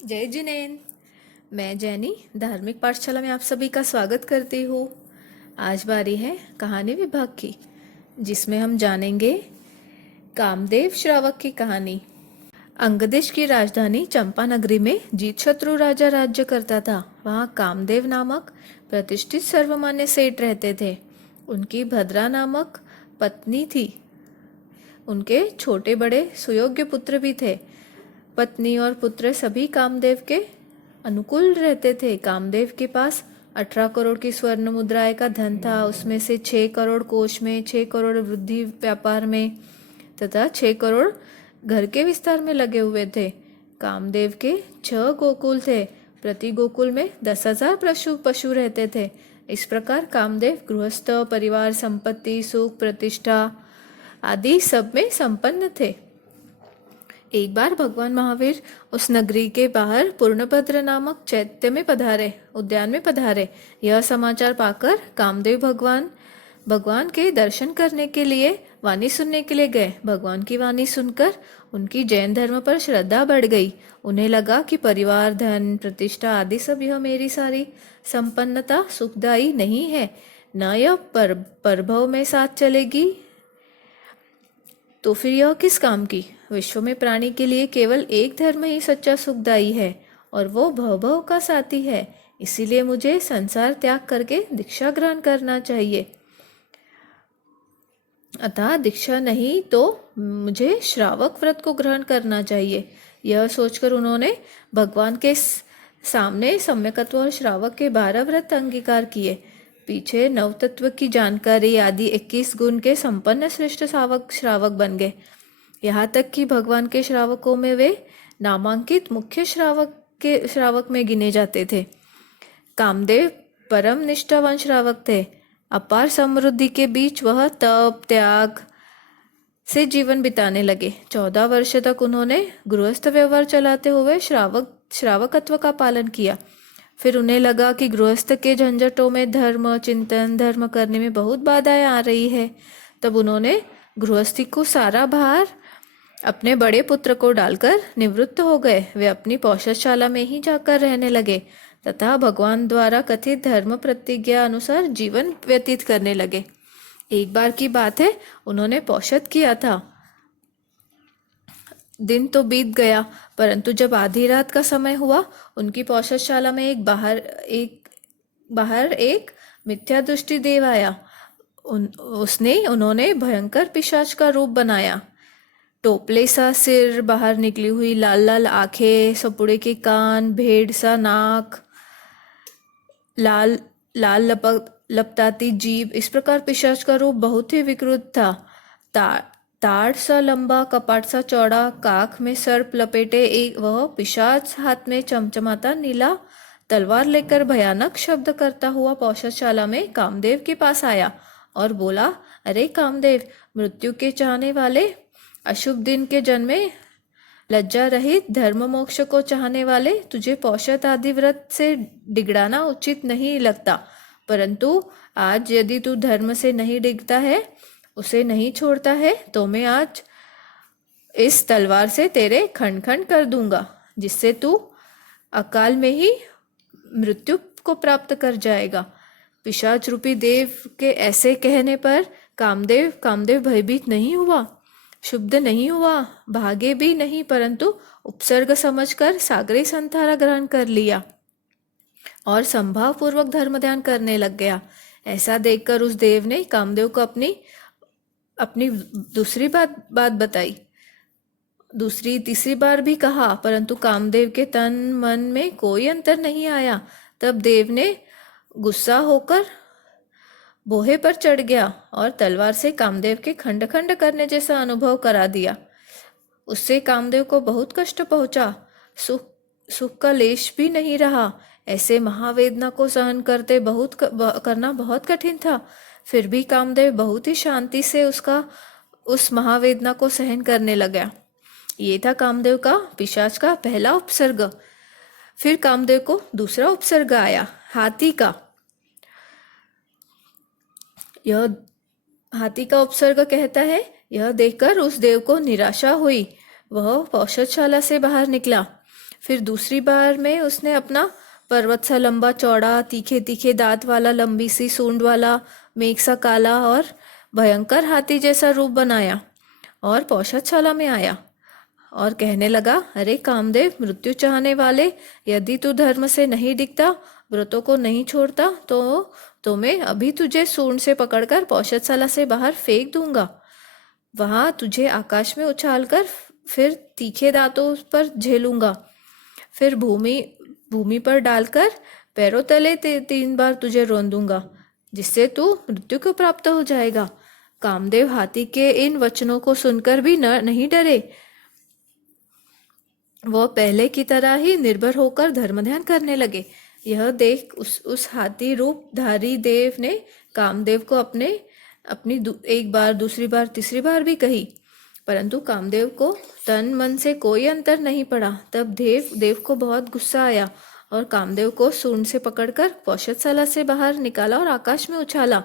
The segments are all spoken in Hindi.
जय जिनेन। मैं जैनी धार्मिक पाठशाला में आप सभी का स्वागत करती हूँ। आज बारी है कहानी विभाग की, जिसमें हम जानेंगे कामदेव श्रावक की कहानी। अंगदेश की राजधानी चंपानगरी में जीतशत्रु राजा राज्य करता था। वहाँ कामदेव नामक प्रतिष्ठित सर्वमान्य सेठ रहते थे। उनकी भद्रा नामक पत्नी थी। उनके छोटे बड़े सुयोग्य पुत्र भी थे। पत्नी और पुत्र सभी कामदेव के अनुकूल रहते थे। कामदेव के पास 18 करोड़ की स्वर्ण मुद्राएं का धन था। उसमें से 6 करोड़ कोष में, 6 करोड़ वृद्धि व्यापार में तथा 6 करोड़ घर के विस्तार में लगे हुए थे। कामदेव के 6 गोकुल थे। प्रति गोकुल में 10,000 पशु रहते थे। इस प्रकार कामदेव गृहस्थ, परिवार, संपत्ति, सुख, प्रतिष्ठा आदि सब में संपन्न थे। एक बार भगवान महावीर उस नगरी के बाहर पूर्णभद्र नामक उद्यान में पधारे। यह समाचार पाकर कामदेव भगवान के दर्शन करने के लिए वाणी सुनने के लिए गए। भगवान की वाणी सुनकर उनकी जैन धर्म पर श्रद्धा बढ़ गई। उन्हें लगा कि परिवार, धन, प्रतिष्ठा आदि सब यह मेरी सारी संपन्नता सुखदायी नहीं है, न यह परभव में साथ चलेगी, तो फिर यह किस काम की। विश्व में प्राणी के लिए केवल एक धर्म ही सच्चा सुखदायी है, और वो भव का साथी है। इसीलिए मुझे संसार त्याग करके दीक्षा ग्रहण करना चाहिए। अतः दीक्षा नहीं तो मुझे श्रावक व्रत को ग्रहण करना चाहिए। यह सोचकर उन्होंने भगवान के सामने सम्यकत्व और श्रावक के 12 व्रत अंगीकार किए। पीछे नवतत्व की जानकारी आदि 21 गुण के संपन्न श्रेष्ठ श्रावक बन गए। यहाँ तक कि भगवान के श्रावकों में वे नामांकित मुख्य श्रावक में गिने जाते थे। कामदेव परम निष्ठावान श्रावक थे। अपार समृद्धि के बीच वह तप त्याग से जीवन बिताने लगे। 14 वर्ष तक उन्होंने गृहस्थ व्यवहार चलाते हुए श्रावकत्व का पालन किया। फिर उन्हें लगा कि गृहस्थ के झंझटों में धर्म करने में बहुत बाधाएं आ रही है। तब उन्होंने गृहस्थी को सारा भार अपने बड़े पुत्र को डालकर निवृत्त हो गए। वे अपनी पौषधशाला में ही जाकर रहने लगे तथा भगवान द्वारा कथित धर्म प्रतिज्ञा अनुसार जीवन व्यतीत करने लगे। एक बार की बात है, उन्होंने पौषध किया था। दिन तो बीत गया, परंतु जब आधी रात का समय हुआ, उनकी पौषधशाला में बाहर एक मिथ्या दृष्टि देव आया। उन्होंने भयंकर पिशाच का रूप बनाया। टोपले सा सिर, बाहर निकली हुई लाल लाल आंखें, सपुड़े के कान, भेड़ सा नाक, लाल लाल लपटाती जीभ। इस प्रकार पिशाच का रूप बहुत ही विकृत था। ताड़ सा लंबा, कपाट सा चौड़ा, काख में सर्प लपेटे वह पिशाच हाथ में चमचमाता नीला तलवार लेकर भयानक शब्द करता हुआ पौषधशाला में कामदेव के पास आया और बोला, अरे कामदेव, मृत्यु के चाहने वाले, अशुभ दिन के जन्मे, लज्जा रहित, धर्म मोक्ष को चाहने वाले, तुझे पौषध आदि व्रत से डिगड़ाना उचित नहीं लगता, परंतु आज यदि तू धर्म से नहीं डिगता है, उसे नहीं छोड़ता है, तो मैं आज इस तलवार से तेरे खंड खंड कर दूंगा, जिससे तू अकाल में ही मृत्यु को प्राप्त कर जाएगा। पिशाच रूपी देव के ऐसे कहने पर कामदेव भयभीत नहीं हुआ, शुद्ध नहीं हुआ, भागे भी नहीं, परंतु उपसर्ग समझकर सागरी संथारा ग्रहण कर लिया और संभाव पूर्वक धर्म ध्यान करने लग गया। ऐसा देखकर उस देव ने कामदेव को अपनी दूसरी बात बताई। दूसरी तीसरी बार भी कहा, परंतु कामदेव के तन मन में कोई अंतर नहीं आया। तब देव ने गुस्सा होकर बोहे पर चढ़ गया और तलवार से कामदेव के खंड खंड करने जैसा अनुभव करा दिया। उससे कामदेव को बहुत कष्ट पहुंचा। सुख का लेश भी नहीं रहा। ऐसे महावेदना को सहन करना बहुत कठिन था। फिर भी कामदेव बहुत ही शांति से उस महावेदना को सहन करने लगा। ये था कामदेव का पिशाच का पहला उपसर्ग। फिर कामदेव को दूसरा उपसर्ग आया, हाथी का। यह हाथी का उपसर्ग कहता है, यह देखकर उस देव को निराशा हुई। वह पौषधशाला से बाहर निकला। फिर दूसरी बार में उसने अपना पर्वत सा लंबा चौड़ा, तीखे तीखे दांत वाला, लंबी सी सूंड वाला, मेघ सा काला और भयंकर हाथी जैसा रूप बनाया और पौषधशाला में आया और कहने लगा, अरे कामदेव, मृत्यु चाहने वाले, यदि तू धर्म से नहीं दिखता, व्रतों को नहीं छोड़ता, तो मैं अभी तुझे सूंड से पकड़कर पौषधशाला से बाहर फेंक दूंगा। वहां तुझे आकाश में उछालकर फिर तीखे दांतों पर झेलूंगा, फिर भूमि पर डालकर पैरों तले 3 बार तुझे रौंदूंगा, जिससे तू मृत्यु को प्राप्त हो जाएगा। कामदेव हाथी के इन वचनों को सुनकर भी नहीं डरे। वह पहले की तरह ही निर्भर होकर धर्म ध्यान करने लगे। यह देख उस हाथी रूपधारी देव ने कामदेव को अपनी एक बार, दूसरी बार, तीसरी बार भी कही, परंतु कामदेव को तन मन से कोई अंतर नहीं पड़ा। तब देव को बहुत गुस्सा आया और कामदेव को सूंड से पकड़कर पौषधशाला से बाहर निकाला और आकाश में उछाला,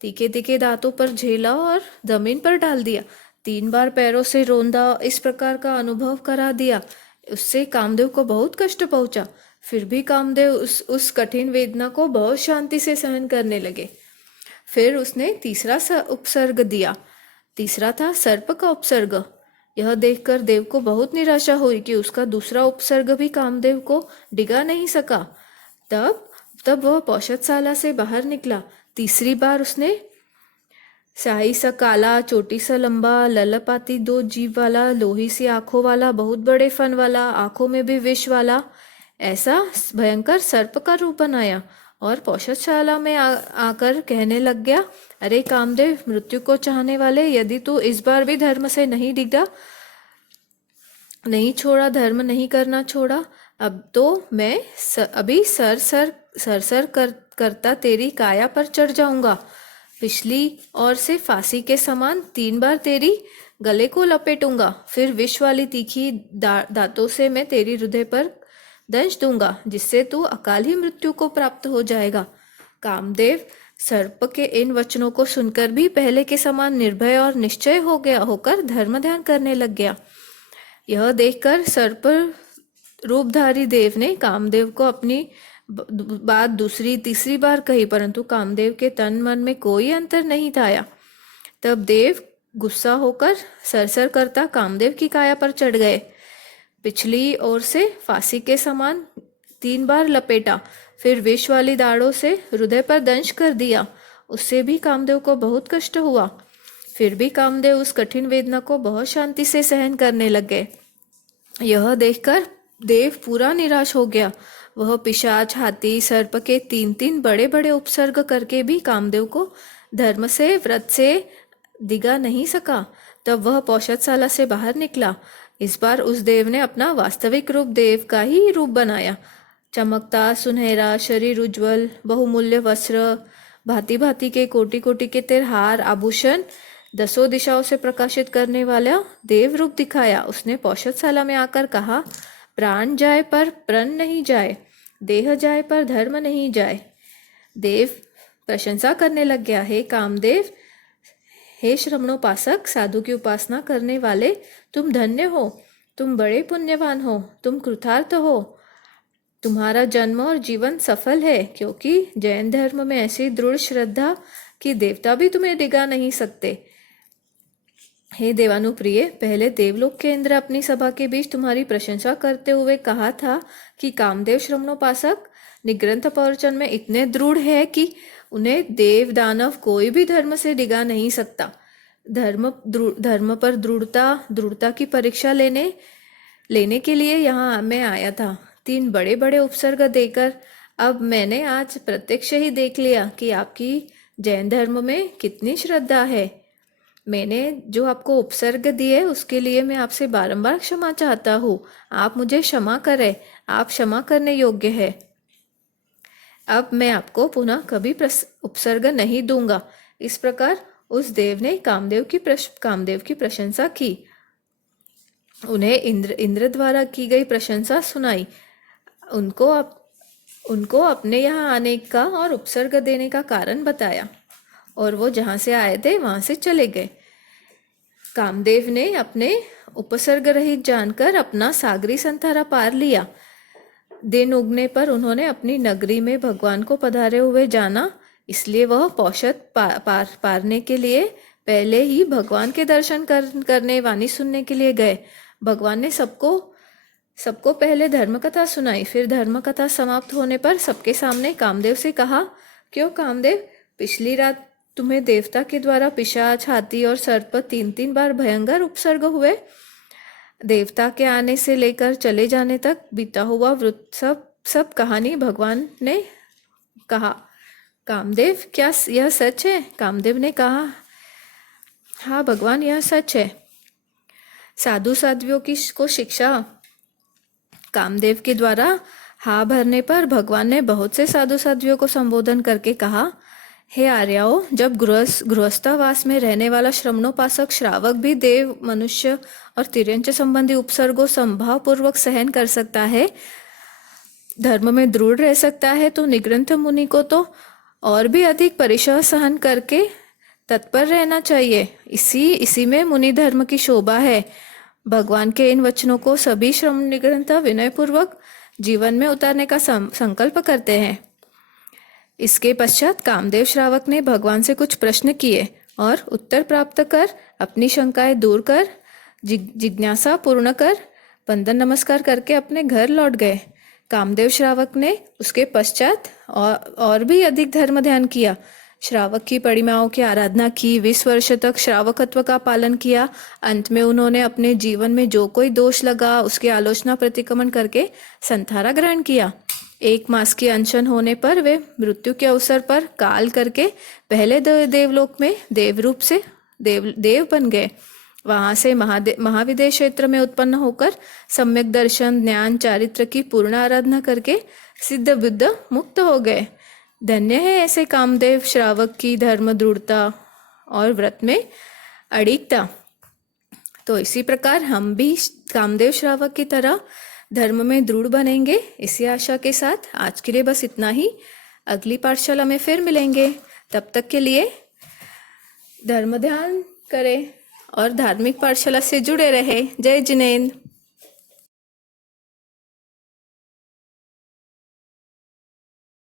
तीखे तीखे दांतों पर झेला और जमीन पर डाल दिया, 3 बार पैरों से रौंदा, इस प्रकार का अनुभव करा दिया। उससे कामदेव को बहुत कष्ट पहुंचा। फिर भी कामदेव उस कठिन वेदना को बहुत शांति से सहन करने लगे। फिर उसने तीसरा उपसर्ग दिया। तीसरा था सर्प का उपसर्ग। यह देखकर देव को बहुत निराशा हुई कि उसका दूसरा उपसर्ग भी कामदेव को डिगा नहीं सका। तब वह पौषधशाला से बाहर निकला। तीसरी बार उसने शाही सा काला, चोटी सा लंबा, ललपाती 2 जीभ वाला, लोही सी आंखों वाला, बहुत बड़े फन वाला, आंखों में भी विष वाला, ऐसा भयंकर सर्प का रूप बनाया और पौषधशाला में आकर कहने लग गया, अरे कामदेव, मृत्यु को चाहने वाले, यदि तू इस बार भी धर्म से नहीं डिगा, नहीं छोड़ा, धर्म नहीं करना छोड़ा, अब तो मैं अभी सर करता तेरी काया पर चढ़ जाऊंगा। पिछली ओर से फांसी के समान 3 बार तेरी गले को लपेटूंगा, फिर विष वाली तीखी दांतों से मैं तेरी हृदय पर दंश दूंगा, जिससे तू अकाल ही मृत्यु को प्राप्त हो जाएगा। कामदेव सर्प के इन वचनों को सुनकर भी पहले के समान निर्भय और निश्चय होकर धर्म ध्यान करने लग गया। यह देखकर सर्प रूपधारी देव ने कामदेव को अपनी बात दूसरी तीसरी बार कही, परंतु कामदेव के तन मन में कोई अंतर नहीं था। तब देव गुस्सा होकर सरसर करता कामदेव की काया पर चढ़ गए। पिछली ओर से फांसी के समान 3 बार लपेटा, फिर विष वाली दाढ़ों से हृदय पर दंश कर दिया। उससे भी कामदेव को बहुत कष्ट हुआ। फिर भी कामदेव उस कठिन वेदना को बहुत शांति से सहन करने लग गए। यह देखकर देव पूरा निराश हो गया। वह पिशाच, हाथी, सर्प के 3 बड़े बड़े उपसर्ग करके भी कामदेव को धर्म से, व्रत से दिगा नहीं सका। तब वह पौषधशाला से बाहर निकला। इस बार उस देव ने अपना वास्तविक रूप देव का ही रूप बनाया। चमकता, सुनहरा, शरीर उज्ज्वल, बहुमूल्य वस्त्र, भांति भांति के कोटि कोटि के तिरहार, आभूषण, 10 दिशाओं से प्रकाशित करने वाला देव रूप दिखाया। उसने पौषधशाला में आकर कहा, प्राण जाए पर प्रण नहीं जाए, देह जाए पर धर्म नहीं जाए। देव प्रशंसा करने लग गया, हे कामदेव, हे श्रमणोपासक, साधु की उपासना करने वाले, तुम धन्य हो, तुम बड़े पुण्यवान हो, तुम कृतार्थ हो, तुम्हारा जन्म और जीवन सफल है, क्योंकि जैन धर्म में ऐसी दृढ़ श्रद्धा कि देवता भी तुम्हें डिगा नहीं सकते। हे देवानुप्रिय, पहले देवलोक के इंद्र अपनी सभा के बीच तुम्हारी प्रशंसा करते हुए कहा था कि कामदेव श्रमणोपासक निग्रंथ प्रवचन में इतने दृढ़ है कि उन्हें देव दानव कोई भी धर्म से डिगा नहीं सकता। धर्म पर दृढ़ता की परीक्षा लेने के लिए यहाँ मैं आया था। 3 बड़े बड़े उपसर्ग देकर अब मैंने आज प्रत्यक्ष ही देख लिया कि आपकी जैन धर्म में कितनी श्रद्धा है। मैंने जो आपको उपसर्ग दिए उसके लिए मैं आपसे बारंबार क्षमा चाहता हूँ। आप मुझे क्षमा करें, आप क्षमा करने योग्य है। अब मैं आपको पुनः कभी उपसर्ग नहीं दूंगा। इस प्रकार उस देव ने कामदेव की प्रशंसा की। उन्हें इंद्र द्वारा की गई प्रशंसा सुनाई। उनको अपने यहाँ आने का और उपसर्ग देने का कारण बताया और वो जहाँ से आए थे वहाँ से चले गए। कामदेव ने अपने उपसर्ग रहित जानकर अपना सागरी संतारा पार लिया। दिन उगने पर उन्होंने अपनी नगरी में भगवान को पधारे हुए जाना, इसलिए वह पौषध पारने के लिए पहले ही भगवान के दर्शन करने वाणी सुनने के लिए गए। भगवान ने सबको पहले धर्मकथा सुनाई। फिर धर्मकथा समाप्त होने पर सबके सामने कामदेव से कहा, क्यों कामदेव, पिछली रात तुम्हें देवता के द्वारा पिशाच, हाथी और सर्प पर 3-3 बार भयंकर उपसर्ग हुए। देवता के आने से लेकर चले जाने तक बीता हुआ वृत्त सब कहानी भगवान ने कहा। कामदेव, क्या यह सच है? कामदेव ने कहा, हाँ भगवान, यह सच है। साधु साध्वियों को शिक्षा। कामदेव के द्वारा हाँ भरने पर भगवान ने बहुत से साधु साध्वियों को संबोधन करके कहा, हे आर्याओं, जब गृहस्थावास में रहने वाला श्रमणोपासक श्रावक भी देव, मनुष्य और तिर्यंच संबंधी उपसर्गों संभाव पूर्वक सहन कर सकता है, धर्म में दृढ़ रह सकता है, तो निगृंथ मुनि को तो और भी अधिक परिश्रम सहन करके तत्पर रहना चाहिए। इसी में मुनि धर्म की शोभा है। भगवान के इन वचनों को सभी श्रम निगृंथ विनय पूर्वक जीवन में उतारने का संकल्प करते हैं। इसके पश्चात कामदेव श्रावक ने भगवान से कुछ प्रश्न किए और उत्तर प्राप्त कर अपनी शंकाएं दूर कर जिज्ञासा पूर्ण कर वंदन नमस्कार करके अपने घर लौट गए। कामदेव श्रावक ने उसके पश्चात और भी अधिक धर्म ध्यान किया। श्रावक की परिमाओं की आराधना की, 20 वर्ष तक श्रावकत्व का पालन किया। अंत में उन्होंने अपने जीवन में जो कोई दोष लगा उसकी आलोचना प्रतिक्रमण करके संथारा ग्रहण किया। 1 मास की अनशन होने पर वे मृत्यु के अवसर पर काल करके पहले देवलोक में देव रूप से देव बन गए। वहां से महाविदेश क्षेत्र में उत्पन्न होकर सम्यक दर्शन, ज्ञान, चारित्र की पूर्ण आराधना करके सिद्ध बुद्ध मुक्त हो गए। धन्य है ऐसे कामदेव श्रावक की धर्म दृढ़ता और व्रत में अडिगता। तो इसी प्रकार हम भी कामदेव श्रावक की तरह धर्म में दृढ़ बनेंगे, इसी आशा के साथ आज के लिए बस इतना ही। अगली पाठशाला में फिर मिलेंगे। तब तक के लिए धर्म ध्यान करें और धार्मिक पाठशाला से जुड़े रहे। जय जिनेंद्र।